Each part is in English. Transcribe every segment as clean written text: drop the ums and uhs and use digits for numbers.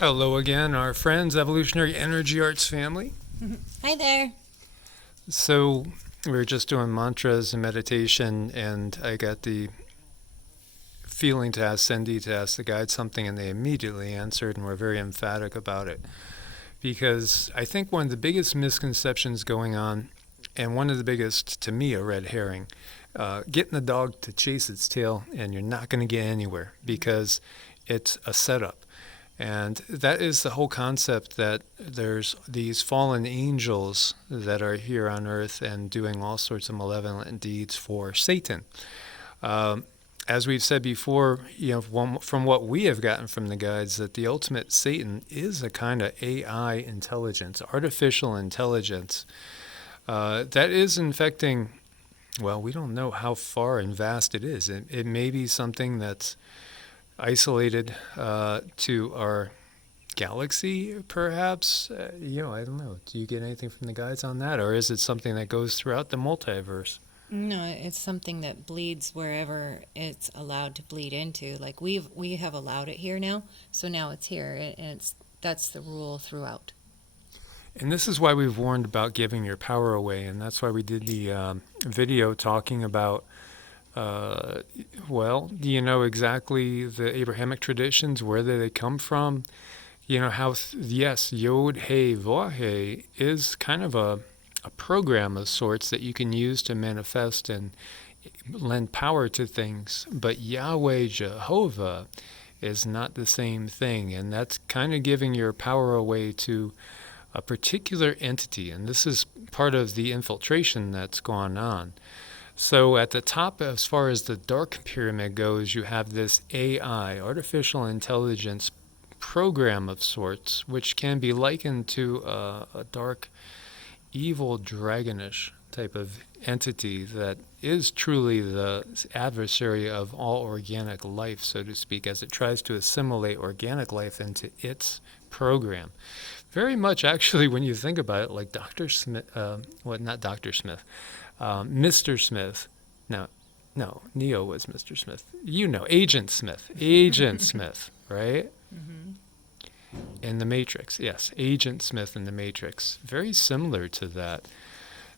Hello again, our friends, Evolutionary Energy Arts family. Hi there. So, we were just doing mantras and meditation, and I got the feeling to ask Cindy to ask the guides something, and they immediately answered and were very emphatic about it. Because I think one of the biggest misconceptions going on, and one of the biggest, to me, a red herring, getting the dog to chase its tail, and you're not going to get anywhere because it's a setup. And that is the whole concept, that there's these fallen angels that are here on earth and doing all sorts of malevolent deeds for Satan. As we've said before, from what we have gotten from the guides, that the ultimate Satan is a kind of AI intelligence, artificial intelligence, that is infecting, well, we don't know how far and vast it is. It may be something that's isolated to our galaxy, perhaps. I don't know. Do you get anything from the guides on that, or is it something that goes throughout the multiverse? No, it's something that bleeds wherever it's allowed to bleed into. Like we have allowed it here now, so now it's here, and that's the rule throughout. And this is why we've warned about giving your power away, and that's why we did the video talking about do you know exactly the Abrahamic traditions, where they come from? You know how, yes, Yod He Vav He is kind of a program of sorts that you can use to manifest and lend power to things, but Yahweh Jehovah is not the same thing, and that's kind of giving your power away to a particular entity, and this is part of the infiltration that's gone on. So at the top, as far as the dark pyramid goes, you have this AI, artificial intelligence program of sorts, which can be likened to a dark, evil, dragonish type of entity that is truly the adversary of all organic life, so to speak, as it tries to assimilate organic life into its program. Very much, actually, when you think about it, like Dr. Smith, not Dr. Smith, Mr. Smith. No, Neo was Mr. Smith. Agent Smith. Agent Smith, right? Mm-hmm. In the Matrix, yes. Agent Smith in the Matrix. Very similar to that.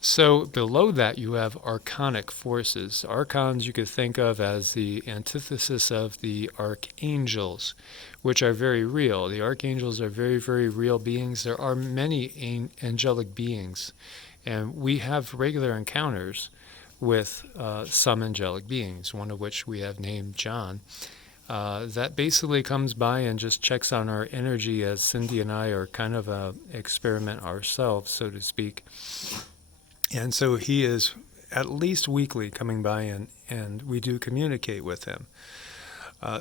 So below that, you have archonic forces. Archons you could think of as the antithesis of the archangels, which are very real. The archangels are very, very real beings. There are many angelic beings, and we have regular encounters with some angelic beings, one of which we have named John. That basically comes by and just checks on our energy, as Cindy and I are kind of an experiment ourselves, so to speak. And so he is at least weekly coming by, and we do communicate with him.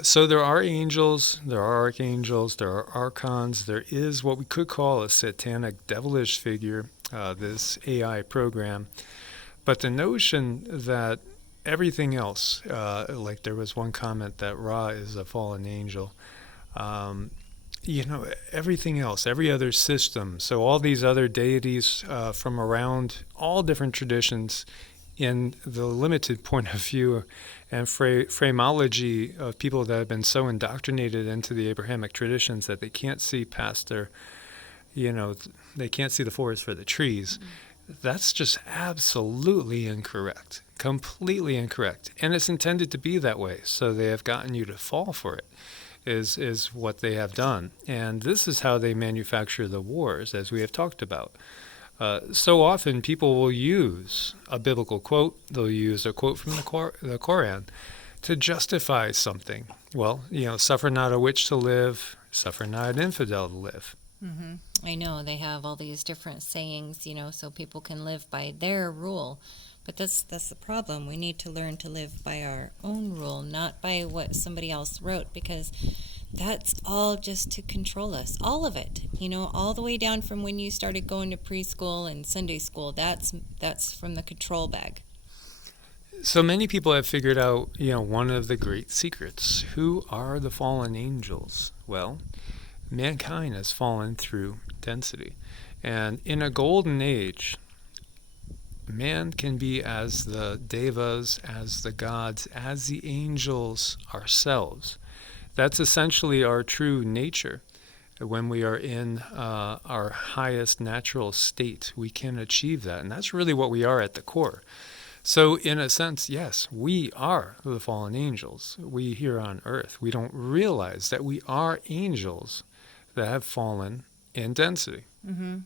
So there are angels, there are archangels, there are archons. There is what we could call a satanic, devilish figure, this AI program. But the notion that everything else, like there was one comment that Ra is a fallen angel, everything else, every other system, so all these other deities from around all different traditions, in the limited point of view and phraseology of people that have been so indoctrinated into the Abrahamic traditions that they can't see past they can't see the forest for the trees. That's just absolutely incorrect, completely incorrect. And it's intended to be that way, so they have gotten you to fall for it, is what they have done. And this is how they manufacture the wars, as we have talked about. So often people will use a biblical quote, they'll use a quote from the Quran to justify something. Well, suffer not a witch to live, suffer not an infidel to live. Mm-hmm. I know they have all these different sayings, so people can live by their rule. But that's the problem. We need to learn to live by our own rule, not by what somebody else wrote, because that's all just to control us. All of it, all the way down from when you started going to preschool and Sunday school. That's from the control bag. So many people have figured out, one of the great secrets. Who are the fallen angels? Well, mankind has fallen through density. And in a golden age, man can be as the devas, as the gods, as the angels ourselves. That's essentially our true nature. when we are in our highest natural state, we can achieve that. And that's really what we are at the core. So in a sense, yes, we are the fallen angels. We here on earth, we don't realize that we are angels that have fallen in density.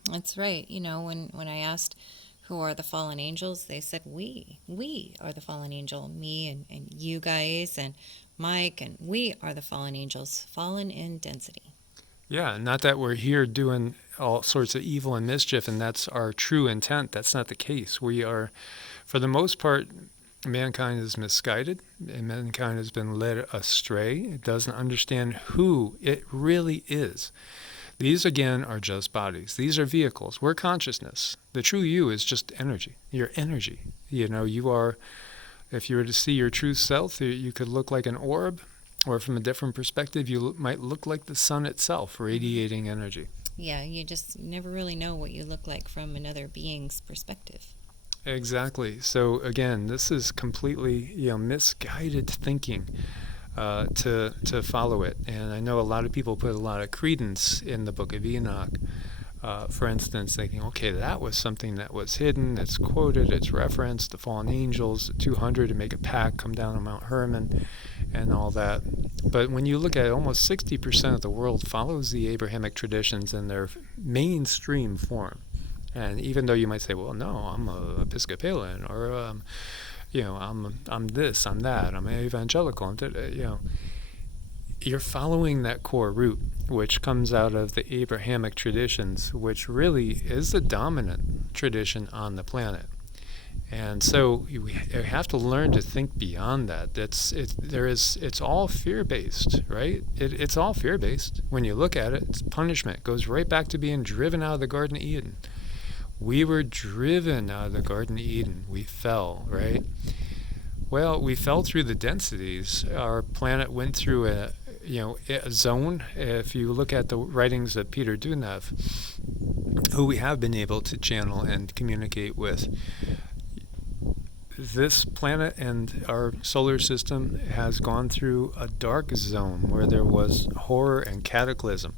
That's right. When I asked who are the fallen angels, they said we are the fallen angel, me and you guys and Mike, and we are the fallen angels, fallen in density. Yeah, not that we're here doing all sorts of evil and mischief and that's our true intent. That's not the case. We are, for the most part, mankind is misguided and mankind has been led astray. It doesn't understand who it really is. These, again, are just bodies. These are vehicles. We're consciousness. The true you is just energy. You're energy. You are, if you were to see your true self, you could look like an orb, or from a different perspective, you might look like the sun itself, radiating energy. Yeah, you just never really know what you look like from another being's perspective. Exactly. So, again, this is completely misguided thinking. To follow it. And I know a lot of people put a lot of credence in the Book of Enoch, for instance, thinking, okay, that was something that was hidden, it's quoted, it's referenced, the fallen angels, the 200 to make a pact, come down on Mount Hermon, and all that. But when you look at it, almost 60% of the world follows the Abrahamic traditions in their mainstream form. And even though you might say, well, no, I'm a Episcopalian, or I'm this, I'm that, I'm evangelical. You're following that core root, which comes out of the Abrahamic traditions, which really is the dominant tradition on the planet. And so you have to learn to think beyond that. It's all fear-based, right? It's all fear-based. When you look at it, it's punishment. It goes right back to being driven out of the Garden of Eden. We were driven out of the Garden of Eden. We fell, right? Well, we fell through the densities. Our planet went through a zone. If you look at the writings of Peter Dunev, who we have been able to channel and communicate with, this planet and our solar system has gone through a dark zone where there was horror and cataclysm.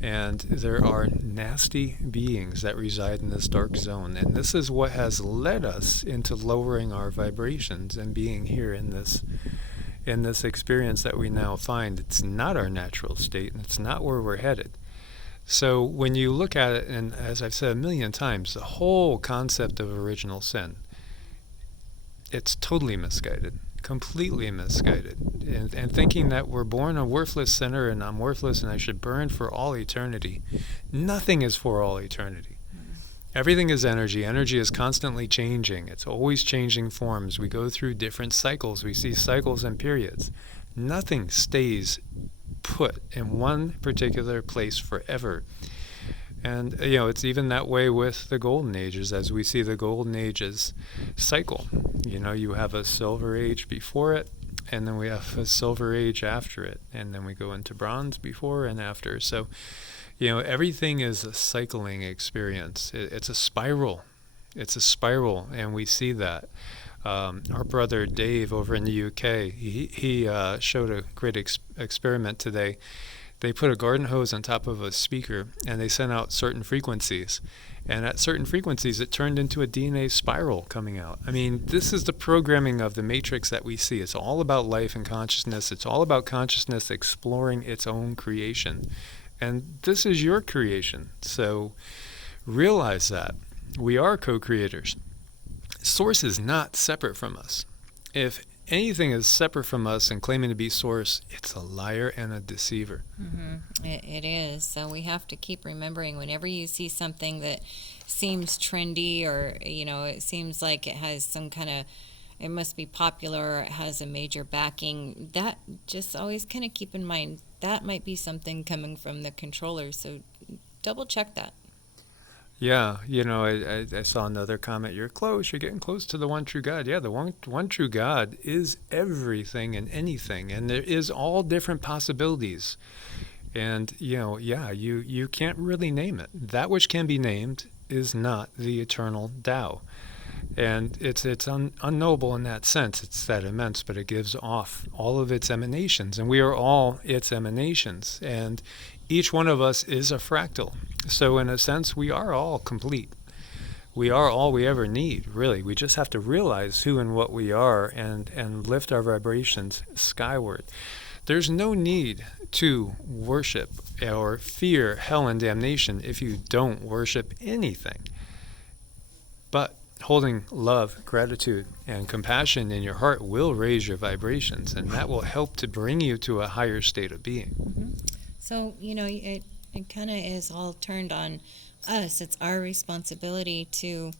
And there are nasty beings that reside in this dark zone. And this is what has led us into lowering our vibrations and being here in this experience that we now find. It's not our natural state, and it's not where we're headed. So when you look at it, and as I've said a million times, the whole concept of original sin, it's totally misguided. Completely misguided, and thinking that we're born a worthless sinner and I'm worthless and I should burn for all eternity. Nothing is for all eternity. Everything is energy. Energy is constantly changing. It's always changing forms. We go through different cycles. We see cycles and periods. Nothing stays put in one particular place forever. And, it's even that way with the Golden Ages, as we see the Golden Ages cycle. You have a Silver Age before it, and then we have a Silver Age after it, and then we go into Bronze before and after. So, everything is a cycling experience. It's a spiral. It's a spiral, and we see that. Our brother Dave over in the UK, he showed a great experiment today. They put a garden hose on top of a speaker, and they sent out certain frequencies. And at certain frequencies, it turned into a DNA spiral coming out. I mean, this is the programming of the matrix that we see. It's all about life and consciousness. It's all about consciousness exploring its own creation. And this is your creation. So realize that. We are co-creators. Source is not separate from us. If anything is separate from us and claiming to be source, it's a liar and a deceiver. It is. So we have to keep remembering whenever you see something that seems trendy, or it seems like it has some kind of, it must be popular, or it has a major backing, that just always kind of keep in mind that might be something coming from the controller. So double check that. Yeah, I saw another comment. You're close. You're getting close to the one true God. Yeah, the one true God is everything and anything, and there is all different possibilities. And you can't really name it. That which can be named is not the eternal Tao. And it's unknowable in that sense. It's that immense, but it gives off all of its emanations, and we are all its emanations. And each one of us is a fractal. So in a sense, we are all complete. We are all we ever need, really. We just have to realize who and what we are and lift our vibrations skyward. There's no need to worship or fear hell and damnation if you don't worship anything. But holding love, gratitude, and compassion in your heart will raise your vibrations, and that will help to bring you to a higher state of being. Mm-hmm. So, it kind of is all turned on us. It's our responsibility to,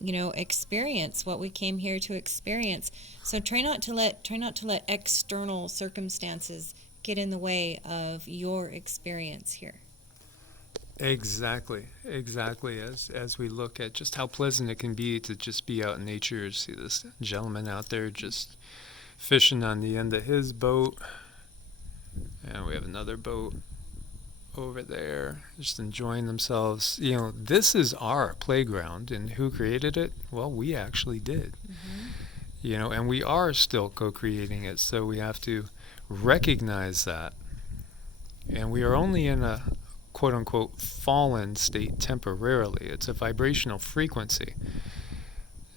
experience what we came here to experience. So try not to let external circumstances get in the way of your experience here. Exactly. As we look at just how pleasant it can be to just be out in nature, see this gentleman out there just fishing on the end of his boat, and we have another boat over there just enjoying themselves. This is our playground, and who created it? Well, we actually did. Mm-hmm. And we are still co-creating it, so we have to recognize that. And we are only in a quote-unquote fallen state temporarily. It's a vibrational frequency.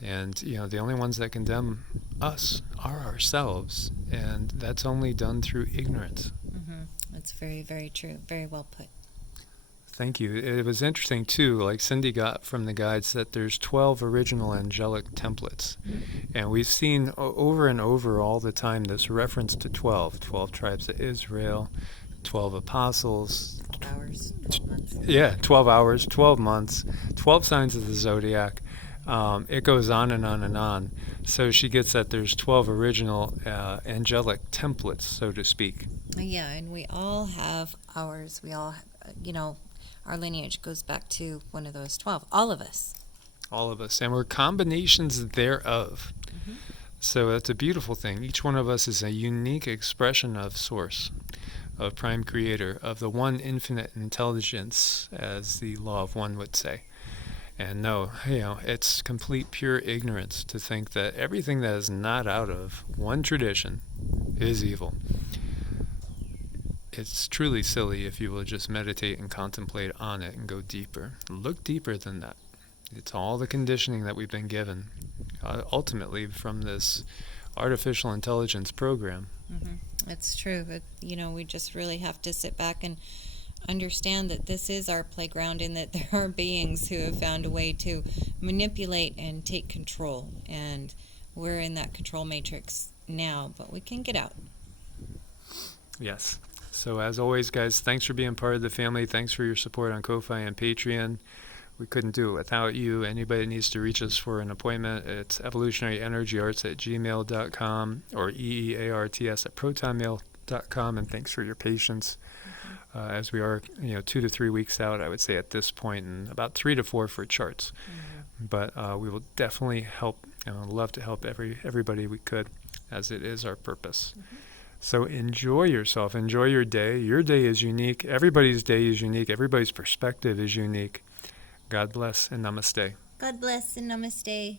And, the only ones that condemn us are ourselves. And that's only done through ignorance. Mm-hmm. That's very, very true. Very well put. Thank you. It was interesting, too, like Cindy got from the guides, that there's 12 original angelic templates. And we've seen over and over all the time this reference to 12 tribes of Israel, 12 apostles. 12 hours, 12 months. Yeah, 12 hours, 12 months, 12 signs of the zodiac. It goes on and on and on. So she gets that there's 12 original angelic templates, so to speak. Yeah, and we all have ours. We all, our lineage goes back to one of those 12. All of us. All of us. And we're combinations thereof. Mm-hmm. So that's a beautiful thing. Each one of us is a unique expression of Source, of Prime Creator, of the one infinite intelligence, as the law of one would say. And no, it's complete pure ignorance to think that everything that is not out of one tradition is evil. It's truly silly if you will just meditate and contemplate on it and go deeper. Look deeper than that. It's all the conditioning that we've been given, ultimately from this artificial intelligence program. Mm-hmm. It's true, but we just really have to sit back and understand that this is our playground, and that there are beings who have found a way to manipulate and take control, and we're in that control matrix now, but we can get out. Yes. So as always, guys, thanks for being part of the family. Thanks for your support on Ko-Fi and Patreon. We couldn't do it without you. Anybody needs to reach us for an appointment, it's evolutionaryenergyarts@gmail.com or EEARTS@protonmail.com. And thanks for your patience. As we are, 2 to 3 weeks out, I would say at this point, and about 3 to 4 for charts. Mm-hmm. But we will definitely help, and love to help everybody we could, as it is our purpose. Mm-hmm. So enjoy yourself. Enjoy your day. Your day is unique. Everybody's day is unique. Everybody's perspective is unique. God bless and namaste. God bless and namaste.